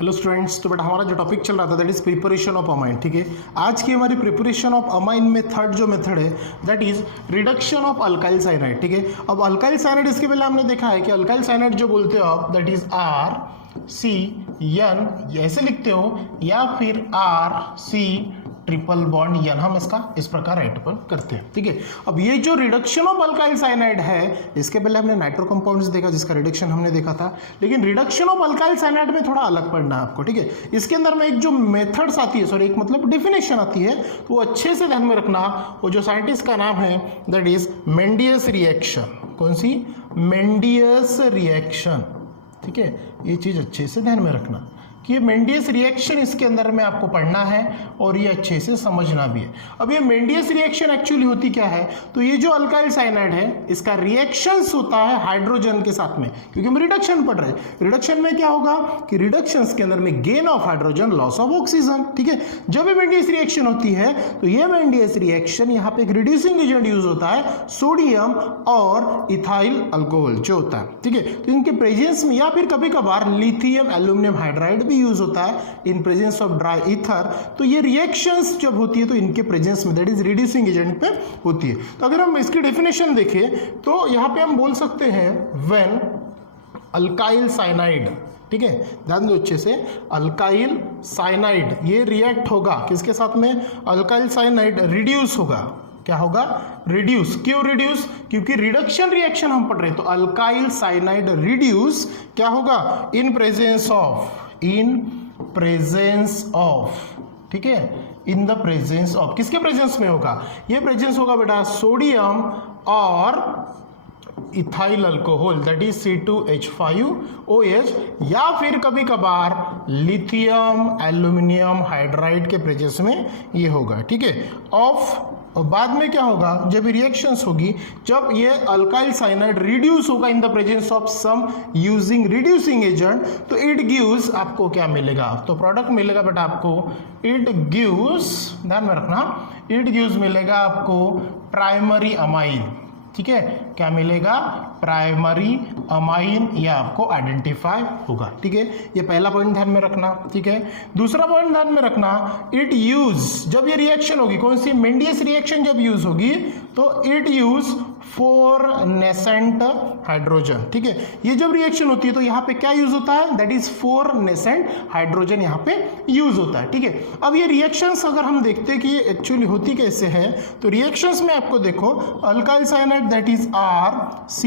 Hello students, तो बेटा हमारा जो टॉपिक चल रहा था that is preparation of amine. ठीक है, आज की हमारी प्रिपरेशन ऑफ अमाइन में थर्ड जो मेथड है that is reduction of alkyl cyanide. ठीक है, अब अल्काइल साइनाइड इसके पहले हमने देखा है कि अल्काइल साइनाइड जो बोलते हो आप दैट इज RCN ऐसे लिखते हो या फिर RC ट्रिपल बॉन्ड यन, हम इसका इस प्रकार राइट अपन करते हैं। ठीक है, अब ये जो रिडक्शन ऑफ अल्काइल साइनाइड है इसके पहले हमने नाइट्रो कंपाउंड्स देखा जिसका रिडक्शन हमने देखा था, लेकिन रिडक्शन ऑफ अल्काइल साइनाइड में थोड़ा अलग पढ़ना है आपको। ठीक है, इसके अंदर में एक जो मेथड्स आती है, सॉरी एक मतलब डेफिनेशन आती है, तो वो अच्छे से ध्यान में रखना। वो जो साइंटिस्ट का नाम है दैट इज मेंडियस रिएक्शन। कौन सी? मेंडियस रिएक्शन। ठीक है, ये चीज अच्छे से ध्यान में रखना कि ये मेंडियस रिएक्शन इसके अंदर में आपको पढ़ना है और ये अच्छे से समझना भी है। अब ये मेंडियस रिएक्शन एक्चुअली होती क्या है, तो ये जो अल्काइल साइनाइड है इसका रिएक्शंस होता है हाइड्रोजन के साथ में, क्योंकि हम रिडक्शन पढ़ रहे हैं। रिडक्शन में क्या होगा कि रिडक्शंस के अंदर में gain of hydrogen, loss of oxygen. ठीक है, जब ये मेंडियस रिएक्शन होती है तो ये मेंडियस रिएक्शन यहाँ पे एक रिड्यूसिंग एजेंट यूज होता है, सोडियम और इथाइल अल्कोहल जो होता है। ठीक है, तो इनके प्रेजेंस में या फिर कभी कभार लिथियम एल्यूमिनियम हाइड्राइड भी यूज होता है in presence of dry ether. तो ये रिएक्शंस जब होती है तो इनके प्रेजेंस में दैट इज रिड्यूसिंग एजेंट पे होती है। तो अगर हम इसकी डेफिनेशन देखें तो यहां पे हम बोल सकते हैं व्हेन अल्काइल साइनाइड, ठीक है ध्यान दो अच्छे से, अल्काइल साइनाइड ये रिएक्ट होगा किसके साथ में? अल्काइल साइनाइड रिड्यूस होगा। क्या होगा? रिड्यूस। क्यों रिड्यूस? क्योंकि रिडक्शन रिएक्शन हम पढ़ रहे हैं, तो अल्काइल साइनाइड रिड्यूस क्या होगा? इन प्रेजेंस ऑफ, ठीक है, इन द प्रेजेंस ऑफ, किसके प्रेजेंस में होगा? ये प्रेजेंस होगा बेटा सोडियम और ethyl alcohol that is C2H5OH, या फिर कभी कभार लिथियम एल्यूमिनियम हाइड्राइड के प्रेजेंस में ये होगा। ठीक है, ऑफ और बाद में क्या होगा जब रिएक्शंस होगी, जब ये अल्काइल साइनाइड रिड्यूस होगा in the presence of some using reducing agent, तो इट गिव्स आपको क्या मिलेगा? तो प्रोडक्ट मिलेगा बेटा आपको, इट गिव्स, ध्यान में रखना, इट गिव्स मिलेगा आपको प्राइमरी अमाइन। ठीक है, क्या मिलेगा? प्राइमरी अमाइन, यह आपको आइडेंटिफाई होगा। ठीक है, ये पहला पॉइंट ध्यान में रखना। ठीक है, दूसरा पॉइंट ध्यान में रखना, इट यूज, जब ये रिएक्शन होगी, कौन सी? मेंडियस रिएक्शन जब यूज होगी तो इट यूज 4 नेसेंट हाइड्रोजन। ठीक है, ये जब रिएक्शन होती है तो यहाँ पे क्या यूज होता है? दैट इज 4 नेसेंट हाइड्रोजन यहाँ पे यूज होता है। ठीक है, अब ये रिएक्शंस अगर हम देखते हैं कि ये एक्चुअली होती कैसे है, तो रिएक्शंस में आपको देखो alkyl cyanide that is RC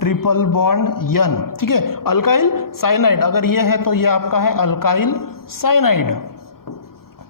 triple bond N. ठीक है, अल्काइल साइनाइड अगर ये है तो ये आपका है अल्काइल साइनाइड।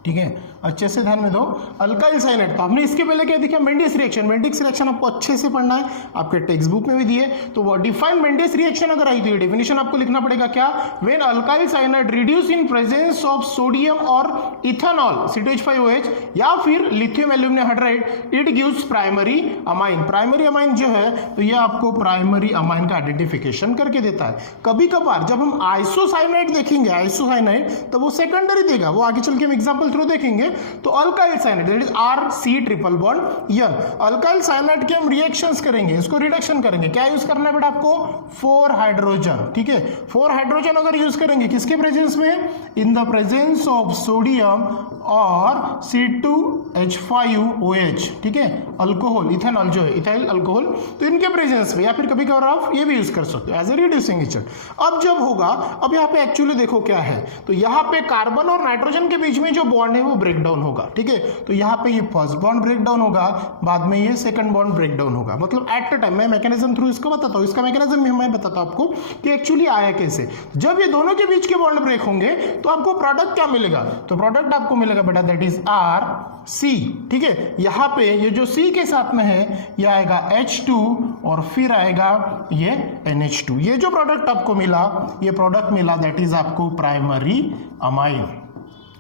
ठीक है, अच्छे से ध्यान में दो, अल्काइल साइनाइड। तो हमने इसके पहले क्या देखा? मेंडियस रिएक्शन। मेंडियस रिएक्शन आपको अच्छे से पढ़ना है, आपके टेक्स्ट बुक में भी दिए। तो वो डिफाइन मेंडियस रिएक्शन अगर आई तो ये डेफिनेशन आपको लिखना पड़ेगा क्या? When alkyl cyanide reduce in presence of sodium और इथेनॉल C2H5OH या फिर lithium aluminium hydride, it gives primary amine. Primary amine जो है तो ये आपको प्राइमरी अमाइन का आइडेंटिफिकेशन करके देता है। कभी कभार जब हम आइसोसाइनाइड देखेंगे, आइसोसाइनाइड, तो वो सेकेंडरी देगा, वो आगे चल के हम एग्जाम्पल थ्रू देखेंगे। तो alkyl cyanide that is RC triple bond N, alkyl cyanide के हम रिएक्शंस करेंगे, इसको रिडक्शन करेंगे। क्या यूज करना है बेटा आपको? 4 हाइड्रोजन। ठीक है, 4 हाइड्रोजन अगर यूज करेंगे किसके प्रेजेंस में? इन द प्रेजेंस ऑफ सोडियम और C2H5OH। ठीक है, अल्कोहल, इथेनॉल जो है इथाइल अल्कोहल, तो इनके प्रेजेंस में, या फिर कभी कभार आप ये भी यूज कर सकते हो एज ए रिड्यूसिंग एजेंट। अब जब होगा, अब यहाँ पे एक्चुअली देखो क्या है, तो यहाँ पे कार्बन और नाइट्रोजन के बीच में जो बॉन्ड है वो ब्रेक डाउन होगा। ठीक है, तो यहाँ पे ये फर्स्ट बॉन्ड ब्रेक डाउन होगा, बाद में ये सेकंड बॉन्ड ब्रेक डाउन होगा। मतलब एट द टाइम मैं मैकेनिज्म थ्रू इसको बताता हूँ, इसका मैकेनिज्म मैं बताता हूँ आपको कि एक्चुअली आया कैसे। जब ये दोनों के बीच के बॉन्ड ब्रेक होंगे तो आपको प्रोडक्ट क्या मिलेगा? तो प्रोडक्ट आपको मिलेगा बेटा दैट इज RC। ठीक है, यहाँ पे ये जो C के साथ में है ये आएगा H2 और फिर आएगा ये NH2। ये जो प्रोडक्ट आपको मिला, ये प्रोडक्ट मिला दैट इज आपको प्राइमरी अमाइन।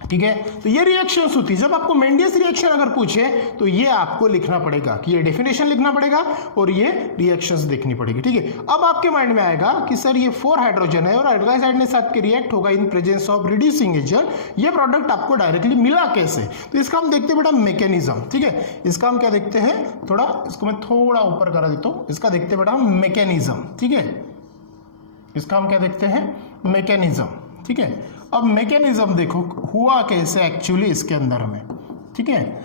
ठीक है, तो ये रिएक्शंस होती है। जब आपको मेंडियस रिएक्शन अगर पूछे तो ये आपको लिखना पड़ेगा कि ये डेफिनेशन लिखना पड़ेगा और ये रिएक्शंस देखनी पड़ेगी। ठीक है, अब आपके माइंड में आएगा कि सर ये 4 हाइड्रोजन है और अल्काइल साइड ने साथ के रिएक्ट होगा in presence of reducing agent, ये प्रोडक्ट आपको डायरेक्टली मिला कैसे? तो इसका हम देखते हैं बेटा मैकेनिज्म। ठीक है, इसका हम क्या देखते हैं, थोड़ा इसको मैं थोड़ा ऊपर करा देता हूं, इसका देखते हैं बेटा हम मैकेनिज्म। ठीक है, इसका हम क्या देखते हैं? मैकेनिज्म। ठीक है। अब मैकेनिज्म देखो हुआ कैसे एक्चुअली इसके अंदर में, ठीक है।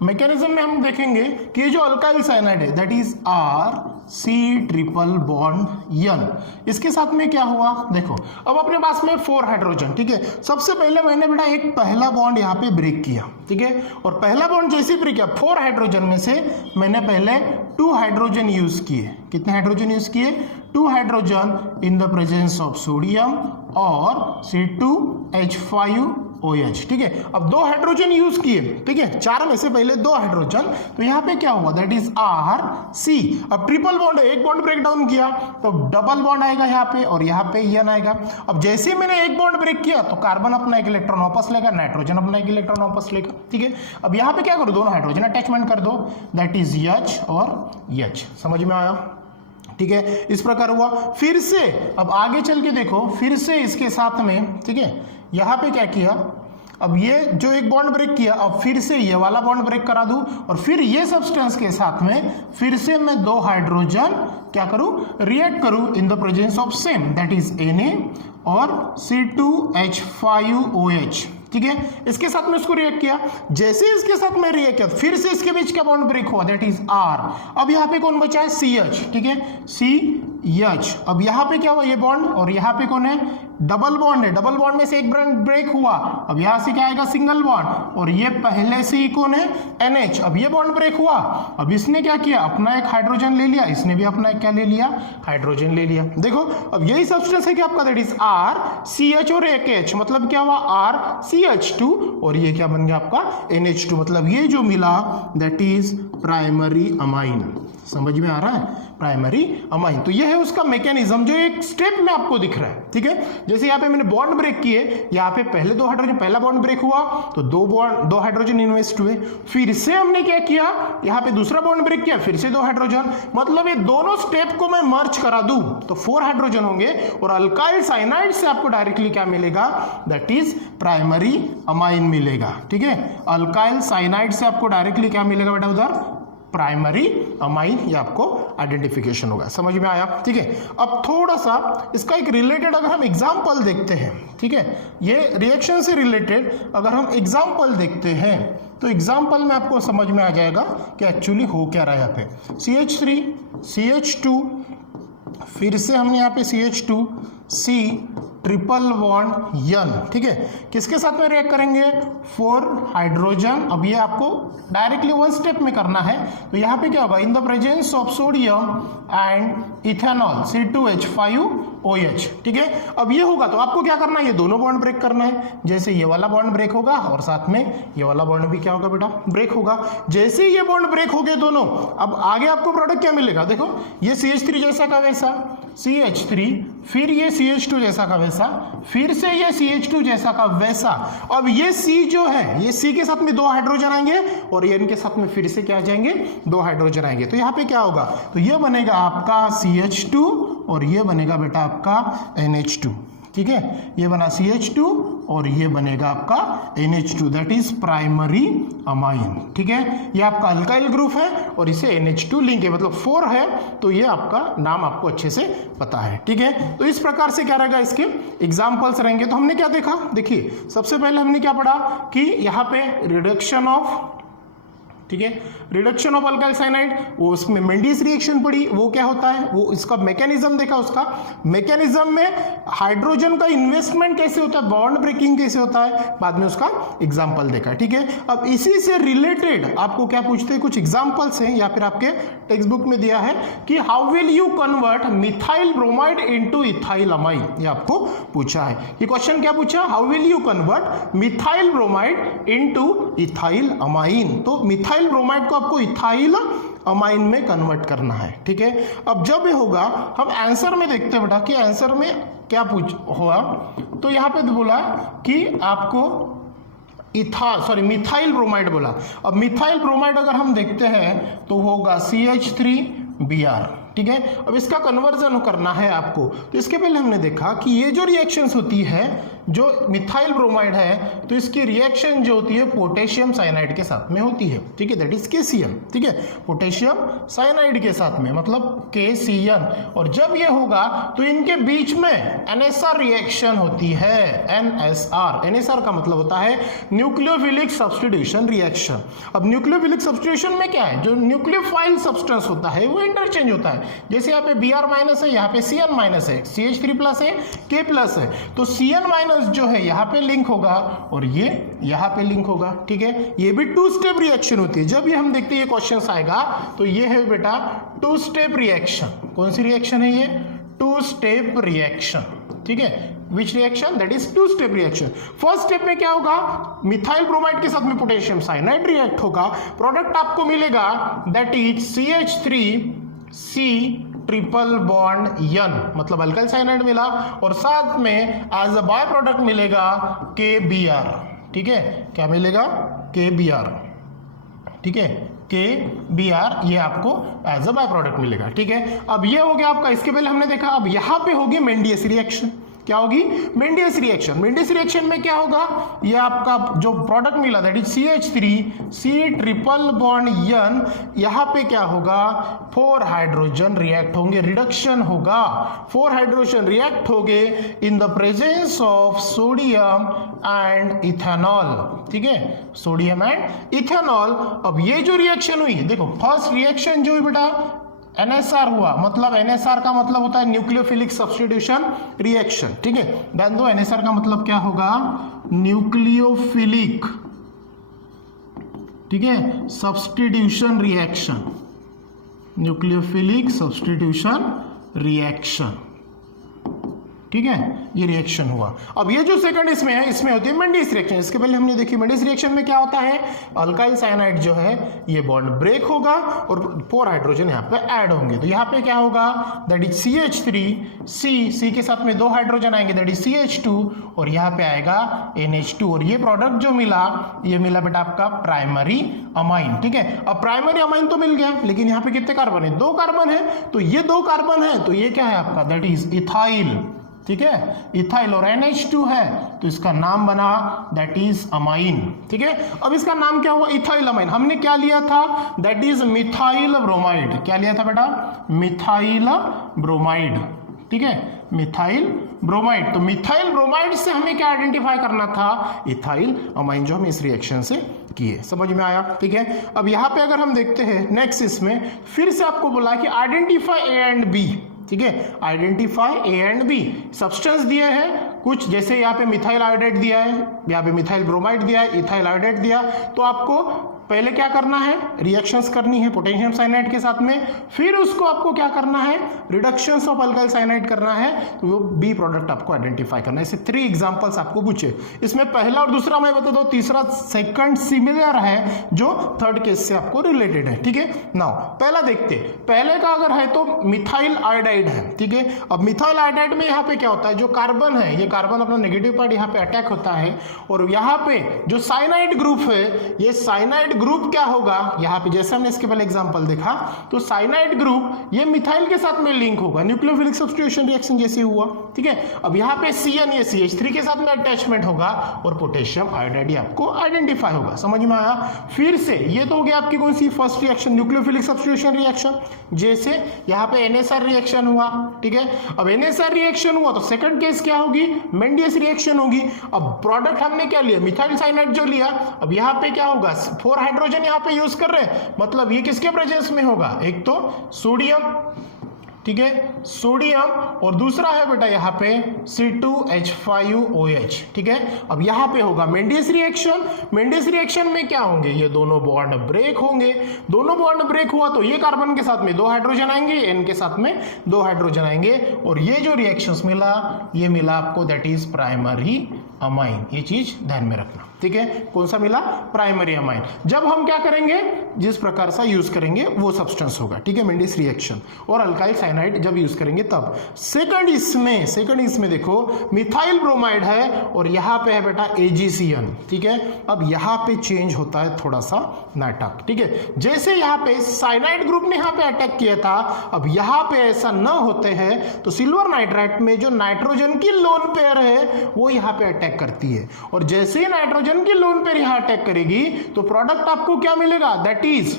मैकेनिज्म में हम देखेंगे कि ये जो अल्काइल साइनाइड है दैट इज R≡C≡N, इसके साथ में क्या हुआ देखो, अब अपने पास में 4 हाइड्रोजन, ठीक है। सबसे पहले मैंने बेटा एक पहला बॉन्ड यहाँ पे ब्रेक किया, ठीक है, और पहला बॉन्ड जैसे ब्रेक किया 4 हाइड्रोजन में से मैंने पहले 2 हाइड्रोजन यूज किए। कितने हाइड्रोजन यूज किए? 2 hydrogen in the presence of sodium और C2H5OH, ठीक है। अब 2 हाइड्रोजन यूज किए, ठीक है, 4 में से पहले 2 हाइड्रोजन, तो यहाँ पे क्या हुआ दैट इज R≡C। अब ट्रिपल बॉन्ड है, एक बॉन्ड ब्रेक डाउन किया तो डबल बॉन्ड आएगा यहाँ पे और यहाँ पे N आएगा। अब जैसे ही मैंने एक बॉन्ड ब्रेक किया तो कार्बन अपना एक इलेक्ट्रॉन वापस लेगा, नाइट्रोजन अपना एक इलेक्ट्रॉन वापस लेगा, ठीक है। अब यहाँ पे क्या करो, दोनों हाइड्रोजन अटैचमेंट कर दो दैट इज H और H। समझ में आया? ठीक है, इस प्रकार हुआ। फिर से अब आगे चल के देखो, फिर से इसके साथ में, ठीक है, यहाँ पे क्या किया, अब ये जो एक बॉन्ड ब्रेक किया, अब फिर से ये वाला बॉन्ड ब्रेक करा दूं और फिर ये सब्सटेंस के साथ में फिर से मैं 2 हाइड्रोजन क्या करूं, रिएक्ट करूं इन the presence of same that is Na और C2H5OH, ठीक है। इसके साथ में इसको रिएक्ट किया, जैसे इसके साथ में रिएक्ट किया फिर से इसके बीच का बॉन्ड ब्रेक हुआ दैट इज R। अब यहाँ पे कौन बचा है? CH, ठीक है, CH। अब यहाँ पे क्या हुआ, ये बॉन्ड और यहाँ पे कौन है? डबल बॉन्ड है, डबल बॉन्ड में से एक बॉन्ड ब्रेक हुआ, अब यहाँ से क्या आएगा? सिंगल बॉन्ड, और ये पहले से ही कौन है? NH। अब ये बॉन्ड ब्रेक हुआ, अब इसने क्या किया, अपना एक हाइड्रोजन ले लिया, इसने भी अपना एक क्या ले लिया? हाइड्रोजन ले लिया। देखो अब यही सब्सटेंस है कि आपका दैट इज R≡CH और एक H, मतलब क्या हुआ? R≡CH2 और ये क्या बन गया आपका? NH2, मतलब ये जो मिला दैट इज प्राइमरी अमाइन। समझ में आ रहा है? Primary amine. तो ये है उसका मैकेनिज्म जो एक स्टेप में आपको दिख रहा है, ठीक है। जैसे यहाँ पे मैंने बॉन्ड ब्रेक किए, यहाँ पे पहले 2 हाइड्रोजन, पहला बॉन्ड ब्रेक हुआ तो 2 हाइड्रोजन इन्वेस्ट हुए, फिर से हमने क्या किया, यहाँ पे दूसरा बॉन्ड ब्रेक किया, फिर से 2 हाइड्रोजन, मतलब ये दोनों स्टेप को मैं मर्ज करा दूं तो 4 हाइड्रोजन होंगे और अल्काइल साइनाइड से आपको डायरेक्टली क्या मिलेगा? दैट इज प्राइमरी अमाइन मिलेगा, ठीक है। अल्काइल साइनाइड से आपको डायरेक्टली क्या मिलेगा बेटा? उधर प्राइमरी अमाइन, ये आपको आइडेंटिफिकेशन होगा। समझ में आया? ठीक है। अब थोड़ा सा इसका एक रिलेटेड अगर हम एग्जांपल देखते हैं, ठीक है, ये रिएक्शन से रिलेटेड अगर हम एग्जांपल देखते हैं तो एग्जांपल में आपको समझ में आ जाएगा कि एक्चुअली हो क्या रहा है। यहाँ पे CH3 CH2, फिर से हमने यहाँ पे CH2 C triple bond N, ठीक है, किसके साथ में रिएक्ट करेंगे? 4 हाइड्रोजन। अब ये आपको डायरेक्टली 1 स्टेप में करना है, तो यहाँ पे क्या होगा? In the presence of sodium and ethanol C2H5OH, ठीक है। अब ये होगा तो आपको क्या करना है? ये दोनों बॉन्ड ब्रेक करना है। जैसे ये वाला बॉन्ड ब्रेक होगा और साथ में ये वाला बॉन्ड भी क्या होगा बेटा? ब्रेक होगा। जैसे ही ये बॉन्ड ब्रेक हो गए दोनों, अब आगे आपको प्रोडक्ट क्या मिलेगा? देखो ये CH3 जैसा का वैसा CH3, फिर ये CH2 जैसा का वैसा, फिर से ये CH2 जैसा का वैसा। अब ये C जो है, ये C के साथ में 2 हाइड्रोजन आएंगे और ये इनके साथ में फिर से क्या आ जाएंगे? 2 हाइड्रोजन आएंगे। तो यहाँ पे क्या होगा? तो ये बनेगा आपका CH2 और ये बनेगा बेटा आपका NH2, ठीक है। ये बना CH2 और ये बनेगा आपका NH2, that is primary amine, ठीक है। ये आपका अल्काइल ग्रुप है और इसे NH2 लिंक है, मतलब 4 है, तो ये आपका नाम आपको अच्छे से पता है, ठीक है। तो इस प्रकार से क्या रहेगा? इसके एग्जाम्पल्स रहेंगे। तो हमने क्या देखा? देखिए सबसे पहले हमने क्या पढ़ा कि यहाँ पे रिडक्शन ऑफ, ठीक है, रिडक्शन ऑफ अल्काइल साइनाइड, वो उसमें मेंडिस रिएक्शन पड़ी, वो क्या होता है, वो इसका मैकेनिज्म देखा। उसका मैकेनिज्म में हाइड्रोजन का इन्वेस्टमेंट कैसे होता है, बॉन्ड ब्रेकिंग कैसे होता है, बाद में उसका एग्जांपल देखा, ठीक है। अब इसी से रिलेटेड आपको क्या पूछते हैं? कुछ एग्जांपल्स हैं या फिर आपके टेक्स्ट बुक में दिया है कि how will you convert methyl bromide into ethyl amine, ये आपको पूछा है। ये क्वेश्चन क्या पूछा? How will you convert methyl bromide into ethyl amine. तो मिथाइल ब्रोमाइड को आपको इथाइल अमाइन में कन्वर्ट करना है, ठीक है। अब जब ये होगा हम आंसर में देखते हैं बेटा कि आंसर में क्या पूछ हुआ। तो यहाँ पे बोला कि आपको मिथाइल ब्रोमाइड बोला। अब मिथाइल ब्रोमाइड अगर हम देखते हैं तो होगा CH3Br, ठीक है। अब इसका कन्वर्जन करना है आपको, तो इसके पहले हमने देखा कि ये जो रिएक्शंस होती है जो मिथाइल ब्रोमाइड है तो इसकी रिएक्शन जो होती है पोटेशियम साइनाइड के साथ में होती है, ठीक है, दैट इज KCl, ठीक है, पोटेशियम साइनाइड के साथ में, मतलब KCl। और जब ये होगा तो इनके बीच में NSR रिएक्शन होती है, NSR का मतलब होता है न्यूक्लियोफिलिक सब्स्टिट्यूशन रिएक्शन। अब न्यूक्लियोफिलिक सब्स्टिट्यूशन में क्या है, जो न्यूक्लियोफाइल सब्सटेंस होता है वो इंटरचेंज होता है। जैसे यहाँ पे Br- है, यहाँ पे Cn- है, CH3+ है, K+ है, तो Cn- जो है यहाँ पे लिंक होगा और ये यहाँ पे लिंक होगा, ठीक है। ये भी 2 स्टेप रिएक्शन होती है। जब ये हम देखते हैं ये क्वेश्चन आएगा तो ये है बेटा 2 स्टेप रिएक्शन। कौन सी रिएक्शन है ये? 2 स्टेप रिएक्शन, ठीक है। Which reaction? That is 2 step reaction. First step में क्या होगा, मिथाइल ब्रोमाइड के साथ में पोटेशियम साइनाइड रिएक्ट होगा, प्रोडक्ट आपको मिलेगा that is CH3C triple bond N, मतलब अल्काइल साइनाइड मिला, और साथ में एज अ बाय प्रोडक्ट मिलेगा KBr, ठीक है, क्या मिलेगा? KBr, ठीक है, KBr, ये आपको एज अ बाय प्रोडक्ट मिलेगा, ठीक है। अब ये हो गया आपका, इसके पहले हमने देखा, अब यहां पे होगी मेंडियस रिएक्शन। क्या होगी? मेंडियस रिएक्शन। मेंडियस रिएक्शन में क्या होगा, ये आपका जो प्रोडक्ट मिला that is CH3C triple bond N, यहां पे क्या होगा, 4 हाइड्रोजन रिएक्ट होंगे, रिडक्शन होगा, 4 हाइड्रोजन रिएक्ट होंगे इन the presence of sodium and ethanol, ठीक है, सोडियम एंड इथेनॉल। अब ये जो रिएक्शन हुई, देखो फर्स्ट रिएक्शन जो हुई बेटा NSR हुआ, मतलब NSR का मतलब होता है न्यूक्लियोफिलिक सब्स्टिट्यूशन रिएक्शन, ठीक है। ध्यान दो, NSR का मतलब क्या होगा, न्यूक्लियोफिलिक, ठीक है, substitution reaction, nucleophilic substitution reaction, ठीक है, ये रिएक्शन हुआ। अब ये जो सेकंड इसमें है, इसमें होती है मेंडियस रिएक्शन। इसके पहले हमने देखी मेंडियस रिएक्शन में क्या होता है, अल्काइल साइनाइड जो है ये बॉन्ड ब्रेक होगा और 4 हाइड्रोजन यहाँ पे ऐड होंगे। तो यहाँ पे क्या होगा, दैट इज CH3C के साथ में 2 हाइड्रोजन आएंगे, दैट इज CH2, और यहाँ पे आएगा NH2, और ये प्रोडक्ट जो मिला, ये मिला बेटा आपका प्राइमरी अमाइन, ठीक है। अब प्राइमरी अमाइन तो मिल गया, लेकिन यहाँ पे कितने कार्बन है, 2 कार्बन है, तो ये 2 कार्बन है, तो ये क्या है आपका, दैट इज इथाइल, ठीक है, इथाइल, और NH2 है तो इसका नाम बना दैट इज अमाइन, ठीक है। अब इसका नाम क्या हुआ, इथाइल अमाइन। हमने क्या लिया था, दैट इज मिथाइल ब्रोमाइड। क्या लिया था बेटा, मिथाइल ब्रोमाइड, ठीक है, मिथाइल ब्रोमाइड। तो मिथाइल ब्रोमाइड से हमें क्या आइडेंटिफाई करना था, इथाइल अमाइन, जो हम इस रिएक्शन से किए। समझ में आया, ठीक है। अब यहाँ पे अगर हम देखते हैं नेक्स्ट, इसमें फिर से आपको बोला कि आइडेंटिफाई A एंड B, ठीक है, identify A and B। Substance दिए हैं कुछ, जैसे यहाँ पे मिथाइल आयोडाइड दिया है, यहाँ पे मिथाइल ब्रोमाइड दिया है, इथाइल आयोडाइड दिया, तो आपको पहले क्या करना है, रिएक्शंस करनी है पोटेशियम साइनाइड के साथ में, फिर उसको आपको क्या करना है, रिडक्शंस ऑफ अल्काइल साइनाइड करना है, तो वो B प्रोडक्ट आपको आइडेंटिफाई करना है। ऐसे 3 एग्जांपल्स आपको पूछे, इसमें पहला और दूसरा मैं बता दूं, तीसरा सेकंड सिमिलर है, जो थर्ड केस से आपको रिलेटेड है, ठीक है। नाउ पहला देखते, पहले का अगर है तो मिथाइल आयोडाइड है, ठीक है। अब मिथाइल आयोडाइड में यहाँ पे क्या होता है, जो कार्बन है, ये कार्बन अपना नेगेटिव पार्ट यहाँ पे अटैक होता है, और यहाँ पे जो साइनाइड ग्रुप है, ये साइनाइड ग्रुप क्या होगा, यहाँ पे जैसे हमने इसके पहले एग्जांपल देखा, तो साइनाइड ग्रुप ये मिथाइल के साथ में लिंक होगा, न्यूक्लियोफिलिक सब्स्टिट्यूशन रिएक्शन जैसे हुआ, ठीक है। अब यहाँ पे Cn, ये CH3 के साथ में अटैचमेंट होगा, और पोटेशियम आयोडाइड आपको आइडेंटिफाई होगा। समझ में आया। फिर से ये तो हो गया आपकी कौन सी, first reaction, nucleophilic substitution reaction, जैसे यहाँ पे NSR रिएक्शन हुआ, ठीक है। अब NSR रिएक्शन हुआ तो सेकंड केस क्या होगी, मेंडियस रिएक्शन होगी। अब प्रोडक्ट हमने क्या लिया, मिथाइल साइनाइड जो लिया, अब यहाँ पे क्या होगा, 4 हाइड्रोजन यहाँ पे यूज कर रहे हैं, मतलब ये किसके प्रेजेंस में होगा, एक तो सोडियम, ठीक है, सोडियम, और दूसरा है बेटा यहाँ पे C2H5OH, ठीक है। अब यहाँ पे होगा मेंडियस रिएक्शन। मेंडियस रिएक्शन में क्या होंगे, ये दोनों बॉन्ड ब्रेक होंगे, दोनों बॉन्ड ब्रेक हुआ तो ये कार्बन के साथ में 2 हाइड्रोजन आएंगे, N के साथ में 2 हाइड्रोजन आएंगे, और ये जो रिएक्शंस मिला, ये मिला आपको दैट इज प्राइमरी अमाइन, ये चीज ध्यान में रखना, ठीक है। कौन सा मिला? Primary amine. जब हम क्या करेंगे, जिस प्रकार सा यूज करेंगे वो सब्सटेंस होगा, ठीक है, मेंडिस रिएक्शन। और अल्काइल साइनाइड जब यूज करेंगे तब। सेकंड इसमें देखो मिथाइल ब्रोमाइड है और यहाँ पे है बेटा AgCN, ठीक है। अब यहाँ पे चेंज होता है थोड़ा सा नाटक, ठीक है। जैसे यहाँ पे साइनाइड ग्रुप ने यहाँ पे अटैक किया था, अब यहाँ पे ऐसा न होते हैं तो सिल्वर नाइट्राइट में जो नाइट्रोजन की लोन पेयर है वो यहाँ पे अटैक करती है, और जैसे ही नाइट्रोजन की लोन पेयर यहाँ अटैक करेगी तो प्रोडक्ट आपको क्या मिलेगा? That is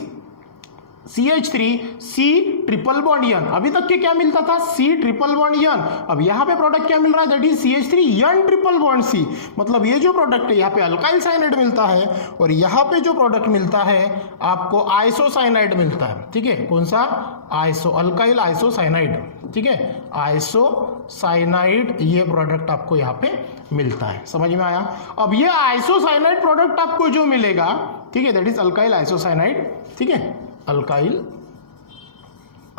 CH3C triple bond N। अभी तक के क्या मिलता था? C triple bond N। अब यहाँ पे प्रोडक्ट क्या मिल रहा है? That is CH3N triple bond C। मतलब ये जो प्रोडक्ट है यहाँ पे अल्काइल साइनाइड मिलता है, और यहाँ पे जो प्रोडक्ट मिलता है आपको आइसोसाइनाइड मिलता है, ठीक है। कौन सा? अल्काइल आइसोसाइनाइड, ठीक है, आइसोसाइनाइड ये प्रोडक्ट आपको यहाँ पे मिलता है। समझ में आया? अब ये आइसोसाइनाइड प्रोडक्ट आपको जो मिलेगा, ठीक है, दैट इज अल्काइल आइसोसाइनाइड, ठीक है, अल्काइल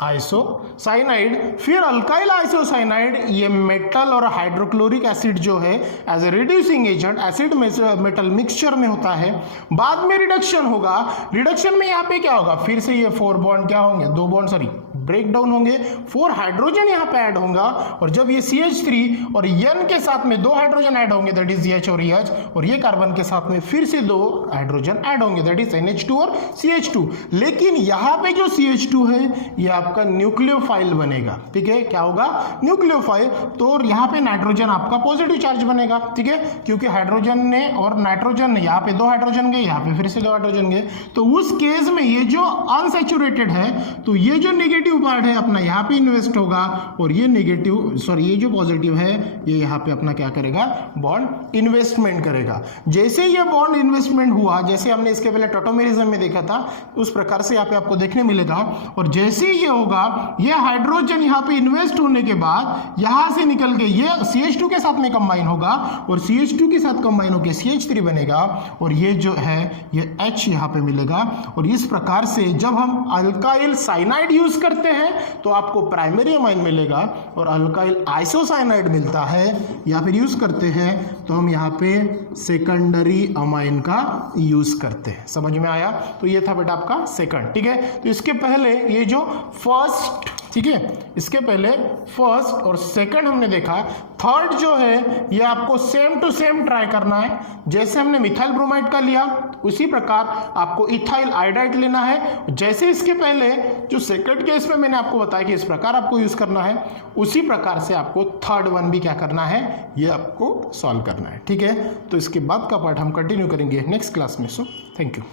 आइसोसाइनाइड। फिर अल्काइल आइसोसाइनाइड ये मेटल और हाइड्रोक्लोरिक एसिड जो है as a reducing agent acid metal mixture में होता है। बाद में रिडक्शन होगा, रिडक्शन में यहाँ पे क्या होगा? फिर से ये 4 बॉन्ड क्या होंगे? 2 बॉन्ड ब्रेक डाउन होंगे, 4 हाइड्रोजन यहाँ पे ऐड होगा, और जब ये CH3 और N के साथ में 2 हाइड्रोजन ऐड होंगे, दैट इज H और H, और ये कार्बन के साथ में फिर से 2 हाइड्रोजन ऐड होंगे, दैट इज NH2 और CH2। लेकिन यहाँ पे जो CH2 है ये आपका न्यूक्लियोफाइल बनेगा, ठीक है। क्या होगा? न्यूक्लियोफाइल। तो यहाँ पे नाइट्रोजन आपका पॉजिटिव चार्ज बनेगा, ठीक है, क्योंकि हाइड्रोजन ने और नाइट्रोजन ने, यहाँ पे 2 हाइड्रोजन गए, यहाँ पे फिर से 2 हाइड्रोजन गए, तो उस केस में ये जो अनसैचुरेटेड है तो ये जो नेगेटिव पार्ट है अपना यहाँ पे इन्वेस्ट होगा, और ये ये जो पॉजिटिव है ये यहाँ पे अपना क्या करेगा? बॉन्ड इन्वेस्टमेंट करेगा। जैसे ये बॉन्ड इन्वेस्टमेंट हुआ, जैसे हमने इसके पहले टॉटोमेरिज्म में देखा था, उस प्रकार से यहाँ पे आपको देखने मिलेगा। और जैसे ये होगा, ये हाइड्रोजन यहाँ पे इन्वेस्ट होने के बाद यहाँ से निकल के ये CH2 के साथ में कंबाइन होगा, और CH2 के साथ कंबाइन होकर CH3 बनेगा, और ये जो है ये H यहाँ पे मिलेगा। और इस प्रकार से जब हम अल्काइल साइनाइड यूज करते हैं तो आपको प्राइमरी अमाइन मिलेगा, और अल्काइल आइसोसाइनाइड मिलता है, या फिर यूज करते हैं तो हम यहाँ पे सेकेंडरी अमाइन का यूज करते हैं। समझ में आया? तो ये था बेटा आपका सेकंड, ठीक है। तो इसके पहले ये जो फर्स्ट, ठीक है, इसके पहले फर्स्ट और सेकंड हमने देखा। थर्ड जो है ये आपको सेम टू सेम ट्राई करना है। जैसे हमने मिथाइल ब्रोमाइड का लिया उसी प्रकार आपको इथाइल आयोडाइड लेना है। जैसे इसके पहले जो सेकंड केस में मैंने आपको बताया कि इस प्रकार आपको यूज करना है, उसी प्रकार से आपको थर्ड वन भी क्या करना है, ये आपको सॉल्व करना है, ठीक है। तो इसके बाद का पार्ट हम कंटिन्यू करेंगे नेक्स्ट क्लास में। So thank you.